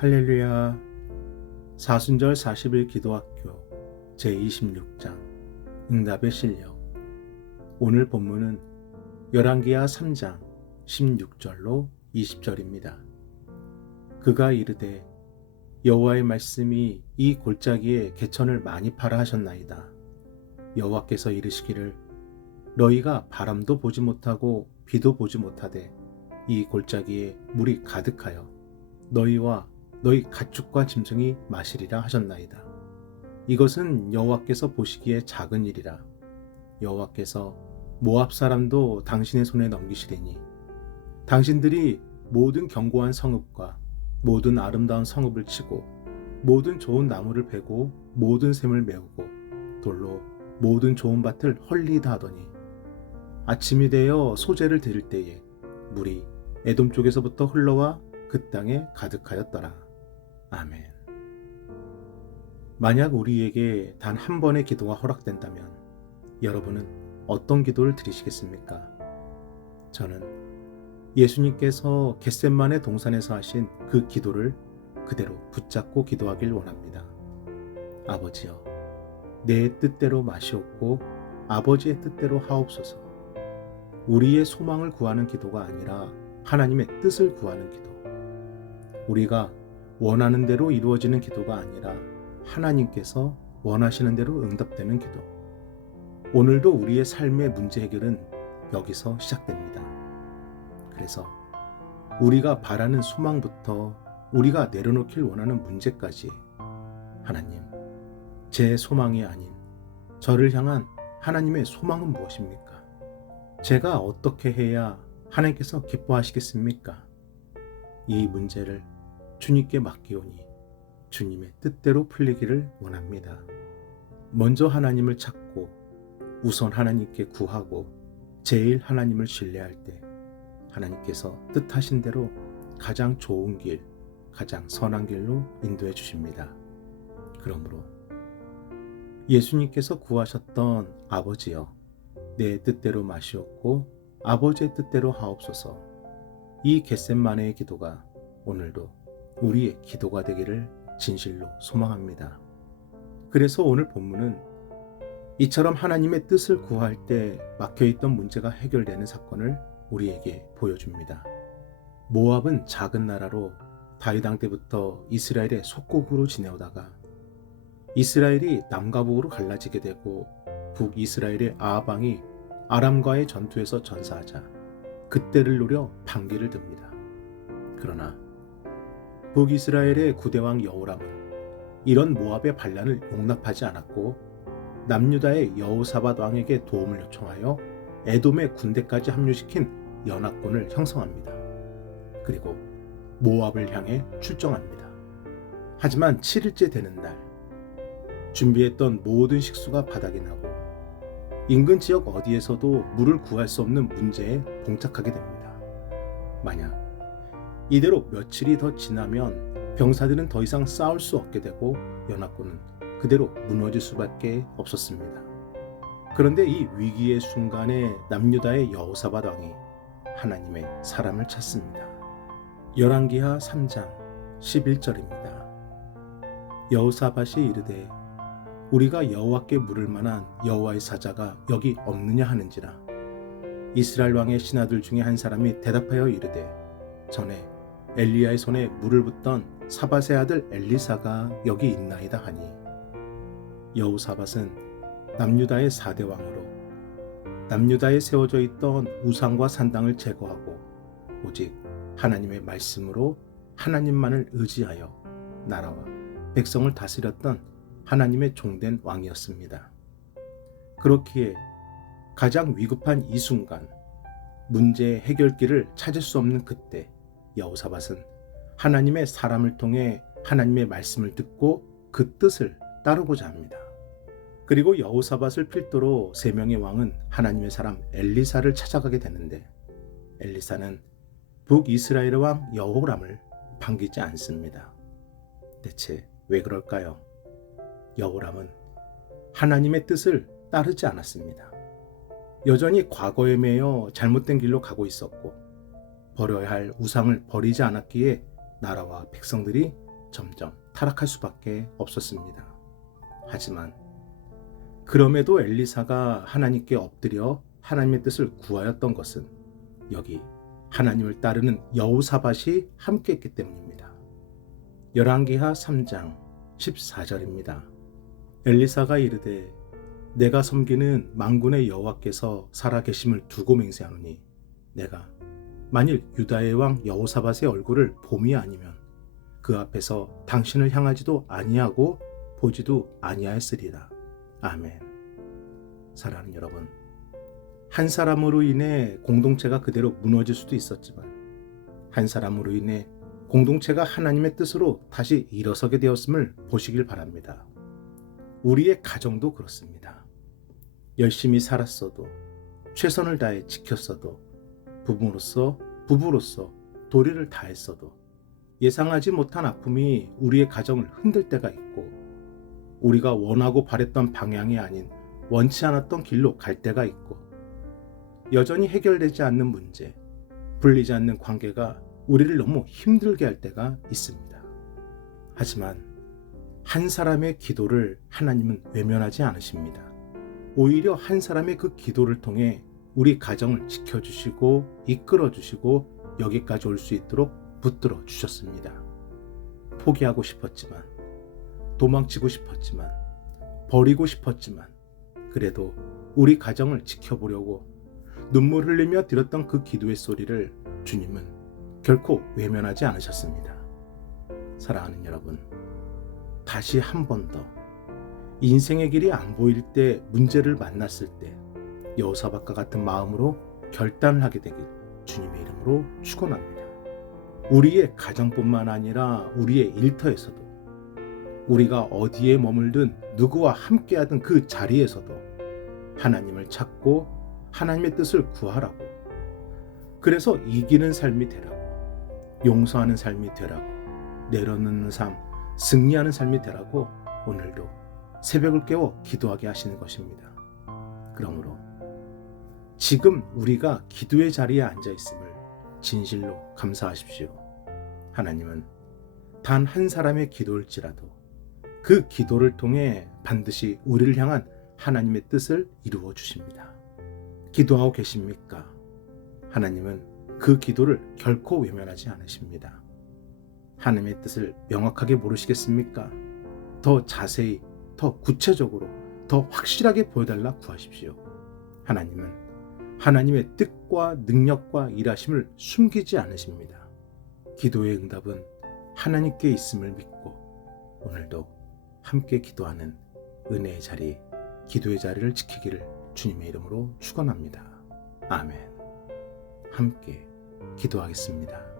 할렐루야. 사순절 40일 기도학교 제26장 응답의 실력. 오늘 본문은 열왕기하 3장 16절로 20절입니다. 그가 이르되 여호와의 말씀이 이 골짜기에 개천을 많이 파라 하셨나이다. 여호와께서 이르시기를 너희가 바람도 보지 못하고 비도 보지 못하되 이 골짜기에 물이 가득하여 너희와 너희 가축과 짐승이 마시리라 하셨나이다. 이것은 여호와께서 보시기에 작은 일이라. 여호와께서 모압 사람도 당신의 손에 넘기시리니 당신들이 모든 견고한 성읍과 모든 아름다운 성읍을 치고 모든 좋은 나무를 베고 모든 샘을 메우고 돌로 모든 좋은 밭을 헐리다 하더니 아침이 되어 소재를 드릴 때에 물이 에돔 쪽에서부터 흘러와 그 땅에 가득하였더라. 아멘. 만약 우리에게 단 한 번의 기도가 허락된다면 여러분은 어떤 기도를 드리시겠습니까? 저는 예수님께서 겟셋마네 동산에서 하신 그 기도를 그대로 붙잡고 기도하길 원합니다. 아버지여, 내 뜻대로 마시옵고 아버지의 뜻대로 하옵소서. 우리의 소망을 구하는 기도가 아니라 하나님의 뜻을 구하는 기도. 우리가 원하는 대로 이루어지는 기도가 아니라 하나님께서 원하시는 대로 응답되는 기도. 오늘도 우리의 삶의 문제 해결은 여기서 시작됩니다. 그래서 우리가 바라는 소망부터 우리가 내려놓길 원하는 문제까지 하나님, 제 소망이 아닌 저를 향한 하나님의 소망은 무엇입니까? 제가 어떻게 해야 하나님께서 기뻐하시겠습니까? 이 문제를 주님께 맡기오니 주님의 뜻대로 풀리기를 원합니다. 먼저 하나님을 찾고 우선 하나님께 구하고 제일 하나님을 신뢰할 때 하나님께서 뜻하신 대로 가장 좋은 길, 가장 선한 길로 인도해 주십니다. 그러므로 예수님께서 구하셨던 아버지여, 내 뜻대로 마시옵고 아버지의 뜻대로 하옵소서. 이 겟셋마네의 기도가 오늘도 우리의 기도가 되기를 진실로 소망합니다. 그래서 오늘 본문은 이처럼 하나님의 뜻을 구할 때 막혀있던 문제가 해결되는 사건을 우리에게 보여줍니다. 모압은 작은 나라로 다윗 왕 때부터 이스라엘의 속국으로 지내오다가 이스라엘이 남과 북으로 갈라지게 되고 북이스라엘의 아합 왕이 아람과의 전투에서 전사하자 그때를 노려 반기를 듭니다. 그러나 북이스라엘의 구대왕 여호람은 이런 모압의 반란을 용납하지 않았고 남유다의 여호사밧 왕에게 도움을 요청하여 에돔의 군대까지 합류시킨 연합군을 형성합니다. 그리고 모압을 향해 출정합니다. 하지만 7일째 되는 날 준비했던 모든 식수가 바닥이 나고 인근 지역 어디에서도 물을 구할 수 없는 문제에 봉착하게 됩니다. 만약 이대로 며칠이 더 지나면 병사들은 더 이상 싸울 수 없게 되고 연합군은 그대로 무너질 수밖에 없었습니다. 그런데 이 위기의 순간에 남유다의 여호사밧 왕이 하나님의 사람을 찾습니다. 열왕기하 3장 11절입니다. 여호사밧이 이르되 우리가 여호와께 물을 만한 여호와의 사자가 여기 없느냐 하는지라. 이스라엘 왕의 신하들 중에 한 사람이 대답하여 이르되 전에 엘리야의 손에 물을 붓던 사밧의 아들 엘리사가 여기 있나이다 하니 여호사밧은 남유다의 4대 왕으로 남유다에 세워져 있던 우상과 산당을 제거하고 오직 하나님의 말씀으로 하나님만을 의지하여 나라와 백성을 다스렸던 하나님의 종된 왕이었습니다. 그렇기에 가장 위급한 이 순간 문제의 해결길을 찾을 수 없는 그때 여호사밧은 하나님의 사람을 통해 하나님의 말씀을 듣고 그 뜻을 따르고자 합니다. 그리고 여호사밧을 필두로 3명의 왕은 하나님의 사람 엘리사를 찾아가게 되는데 엘리사는 북이스라엘 왕 여호람을 반기지 않습니다. 대체 왜 그럴까요? 여호람은 하나님의 뜻을 따르지 않았습니다. 여전히 과거에 매여 잘못된 길로 가고 있었고 버려야 할 우상을 버리지 않았기에 나라와 백성들이 점점 타락할 수밖에 없었습니다. 하지만 그럼에도 엘리사가 하나님께 엎드려 하나님의 뜻을 구하였던 것은 여기 하나님을 따르는 여호사밧이 함께했기 때문입니다. 열왕기하 3장 14절입니다. 엘리사가 이르되 내가 섬기는 만군의 여호와께서 살아계심을 두고 맹세하노니 내가 만일 유다의 왕 여호사밧의 얼굴을 봄이 아니면 그 앞에서 당신을 향하지도 아니하고 보지도 아니하였으리라. 아멘. 사랑하는 여러분, 한 사람으로 인해 공동체가 그대로 무너질 수도 있었지만 한 사람으로 인해 공동체가 하나님의 뜻으로 다시 일어서게 되었음을 보시길 바랍니다. 우리의 가정도 그렇습니다. 열심히 살았어도, 최선을 다해 지켰어도, 부부로서 도리를 다했어도 예상하지 못한 아픔이 우리의 가정을 흔들 때가 있고 우리가 원하고 바랬던 방향이 아닌 원치 않았던 길로 갈 때가 있고 여전히 해결되지 않는 문제, 풀리지 않는 관계가 우리를 너무 힘들게 할 때가 있습니다. 하지만 한 사람의 기도를 하나님은 외면하지 않으십니다. 오히려 한 사람의 그 기도를 통해 우리 가정을 지켜주시고 이끌어주시고 여기까지 올 수 있도록 붙들어 주셨습니다. 포기하고 싶었지만, 도망치고 싶었지만, 버리고 싶었지만 그래도 우리 가정을 지켜보려고 눈물 흘리며 드렸던 그 기도의 소리를 주님은 결코 외면하지 않으셨습니다. 사랑하는 여러분, 다시 한 번 더 인생의 길이 안 보일 때 문제를 만났을 때 여호사밧과 같은 마음으로 결단을 하게 되길 주님의 이름으로 축원합니다. 우리의 가정뿐만 아니라 우리의 일터에서도 우리가 어디에 머물든 누구와 함께하든 그 자리에서도 하나님을 찾고 하나님의 뜻을 구하라고, 그래서 이기는 삶이 되라고, 용서하는 삶이 되라고, 내려놓는 삶, 승리하는 삶이 되라고 오늘도 새벽을 깨워 기도하게 하시는 것입니다. 그러므로 지금 우리가 기도의 자리에 앉아 있음을 진실로 감사하십시오. 하나님은 단 한 사람의 기도일지라도 그 기도를 통해 반드시 우리를 향한 하나님의 뜻을 이루어 주십니다. 기도하고 계십니까? 하나님은 그 기도를 결코 외면하지 않으십니다. 하나님의 뜻을 명확하게 모르시겠습니까? 더 자세히, 더 구체적으로, 더 확실하게 보여달라 구하십시오. 하나님은 하나님의 뜻과 능력과 일하심을 숨기지 않으십니다. 기도의 응답은 하나님께 있음을 믿고 오늘도 함께 기도하는 은혜의 자리, 기도의 자리를 지키기를 주님의 이름으로 축원합니다. 아멘. 함께 기도하겠습니다.